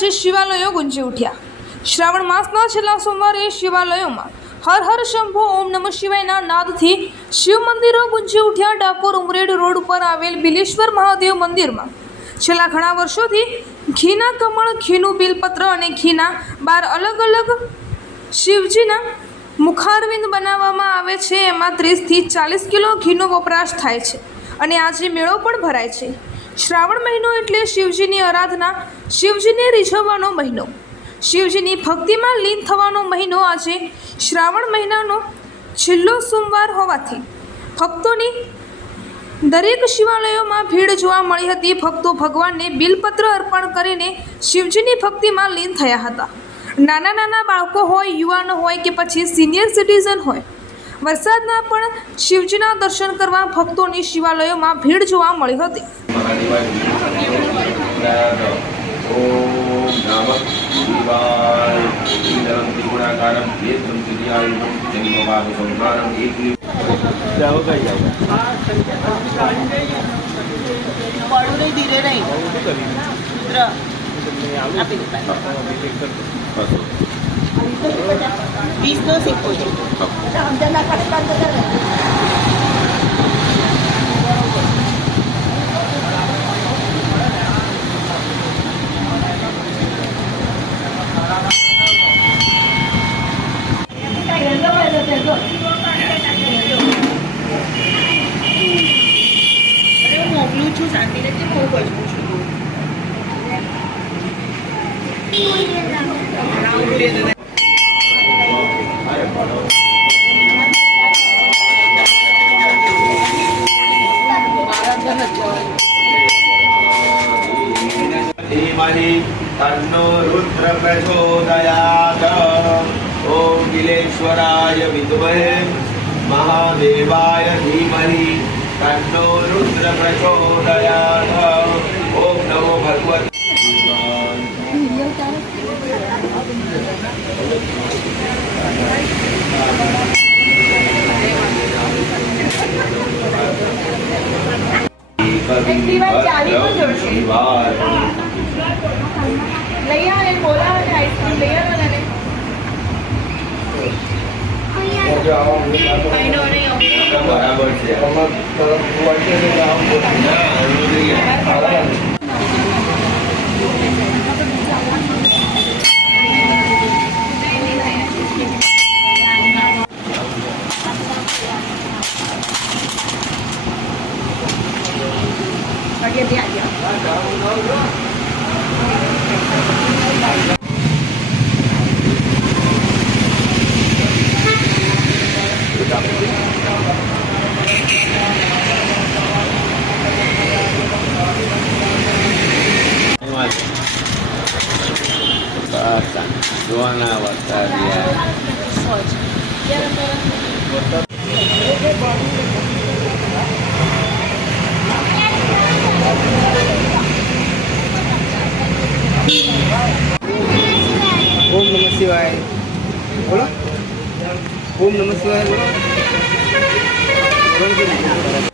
આજે શિવાલયો ગુંજી ઉઠ્યા. શ્રાવણ માસના છેલ્લા સોમવારે શિવાલયોમાં હર હર શંભો ઓમ નમઃ શિવાયના નાદથી શિવ મંદિરો ગુંજી ઉઠ્યા ડાકોર ઉમરેડ રોડ ઉપર આવેલ બિલેશ્વર મહાદેવ મંદિરમાં. છેલ્લા ઘણા વર્ષોથી ઘીના કમળ, ઘીનું બિલપત્ર અને ઘીના બાર અલગ અલગ શિવજીના મુખારવિંદ બનાવવામાં આવે છે. એમાં ત્રીસથી ચાલીસ કિલો ઘીનો વપરાશ થાય છે અને આજે મેળો પણ ભરાય છે. શ્રાવણ મહિનો એટલે શિવજીની આરાધના, શિવજીને રીઝવવાનો મહિનો. શિવજીની ભક્તિમાં લીન થવાનો મહિનો આજે શ્રાવણ મહિનાનો છેલ્લો સોમવાર હોવાથી ભક્તોની દરેક શિવાલયોમાં ભીડ જોવા મળી હતી. ભક્તો ભગવાનને બિલપત્ર અર્પણ કરીને શિવજીની ભક્તિમાં લીન થયા હતા. નાના નાના બાળકો હોય, યુવાનો હોય કે પછી સિનિયર સિટીઝન હોય વરસાદના પણ શિવજીના દર્શન કરવા ભક્તોની શિવાલયોમાં ભીડ જોવા મળી હતી. ધીરે નહીં આપી દે વીસ નો સિક્કો છે અરે હું મોકલું છું શાંતિને हरि तन्नो रुद्र प्रचोदयात् ओम किलेश्वराय विद्महे महादेवाय धीमहि तन्नो रुद्र प्रचोदयात् ओम नमो भगवत्। एक दिवस जाने को લઈ આવે બોલાવો ને આઈસ્ક્રીમ લઈ આવો ને આઈ નો નહીં આવું બરાબર છે ના, એવું નહીં. Basta, buona battaglia. Buona battaglia. siwai bolo home nama siwai bolo bolo